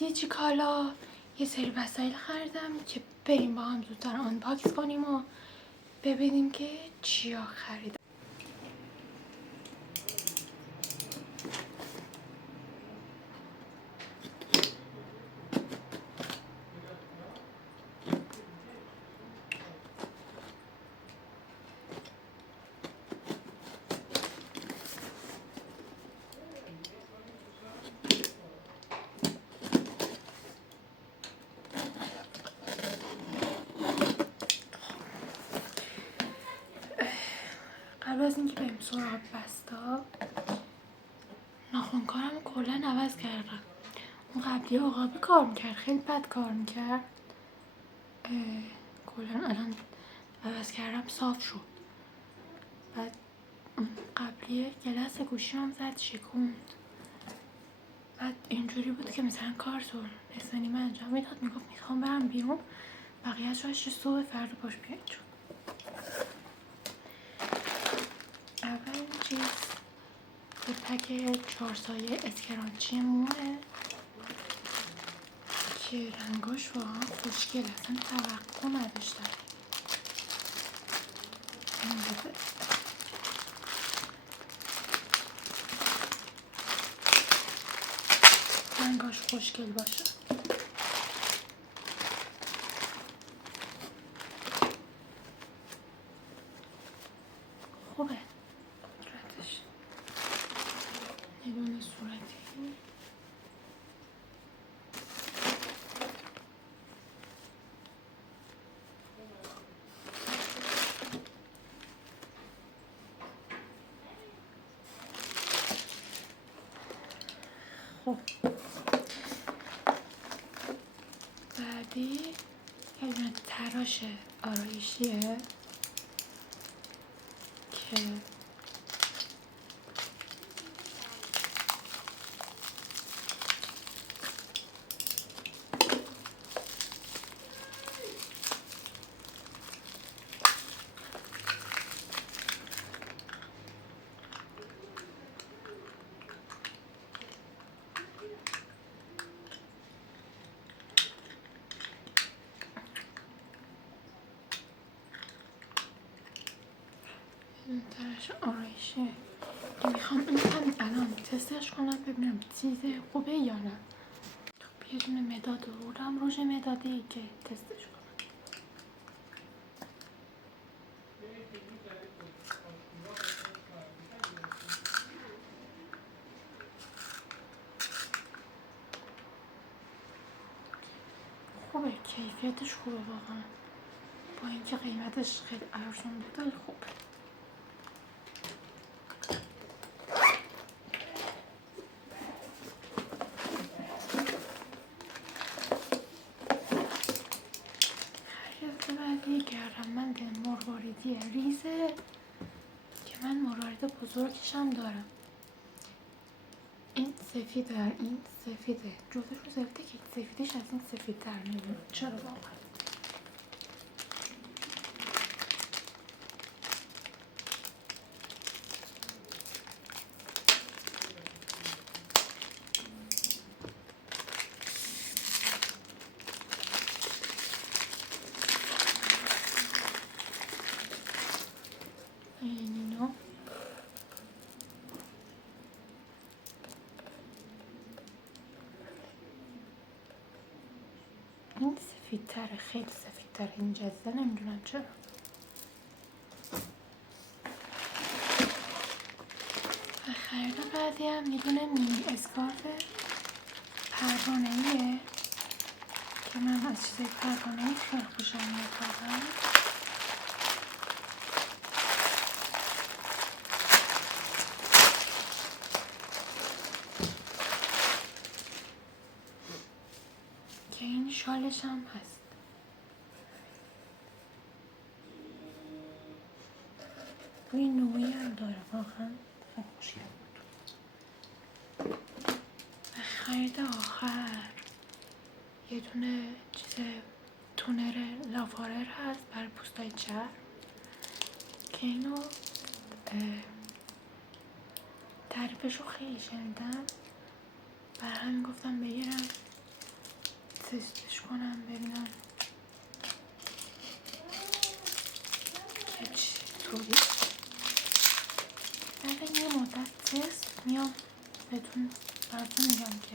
دیجی کالا یه سری وسایل خریدم که بریم با هم زودتر آنباکس کنیم و ببینیم که چیا خریدم. قبل از اینکه بریم سراغ بستا، ناخن‌کارم کلا عوض کردم. اون قبلی عقابی کار میکرد، خیلی بد کار میکرد. کلا الان عوض کردم صاف شد. بعد قبلی گلس گوشیم زد شکوند. بعد اینجوری بود که مثلا کار نصف نیمه انجام میداد، میگفت میخوام برم بیرون، بقیه‌اش رو صبح فردا باش بیا اینجا. اول چیز یه پک 4 سایه اسکرانچی موه که رنگاش واقعا خوشگل، اصلا توقع نداشتم. این بده رنگاش خوشگل باشه. خوبه قدرتش. یه دونه صورتی خب. بعدی یه دونه تراش آرایشیه که تراش آرایشیه که میخوام این الان تستش کنم ببینم چیز خوبه یا نه. خب یه دونه مداد آوردم، روژ مدادی که تستش کنم. خوبه، کیفیتش خوبه واقعا، با اینکه قیمتش خیلی ارزون بود ولی خوبه. خرید بعدی گردنبند مرواریدی ریزه که من مروارید بزرگشم دارم. این سفیده، این سفیده، جزش رو سفیده که سفیدش از این سفید تر میدونم چرا واقعا. اینو این سفیدتره، خیلی سفیدتره، این جزده نمیدونم چرا. و خرید بعدی هم یه دونه مینی اسکارف پروانه‌ایه که من از چیزای پروانه‌ای خیلی خوشم میاد واقعا. که این شالش هم هست. روی نوعی هم داره واقعا خوشگل بود. و خرید آخر یه دونه چیز تونر لافارر هست برای پوستای چرم که اینو تعریفش رو خیلی شنیدم، برای همین گفتم بگیرم تستش کنم ببینم که چطوری. بعد یه مدت تست میام براتون میگم که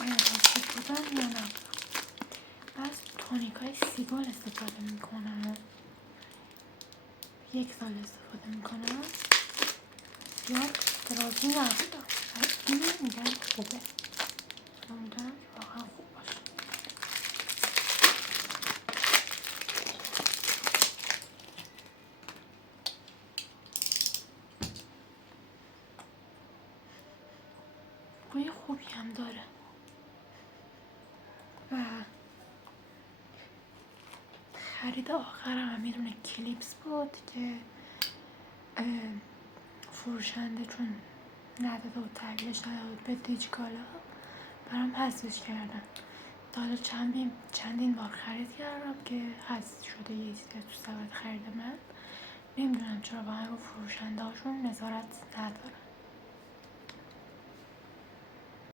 آیا تاکسیک بودن یا نه. از تونیکای سیگال استفاده میکنم، 1 سال استفاده میکنم، زیاد راضی نبودم. اینو میگن خوبه، امیدوارم که واقعا خوب باشه. بوی خوبی هم داره. و خرید آخرم یه دونه کلیپس بود که فروشنده چون نداده بود تحویلش نداده بود به دیجیکالا، برام حذفش کردن. حالا چندین بار خرید کردم که حذف شده یه چیزی تو سبد خرید من. نمیدونم چرا واقعا رو فروشنده هاشون نظارت ندارن.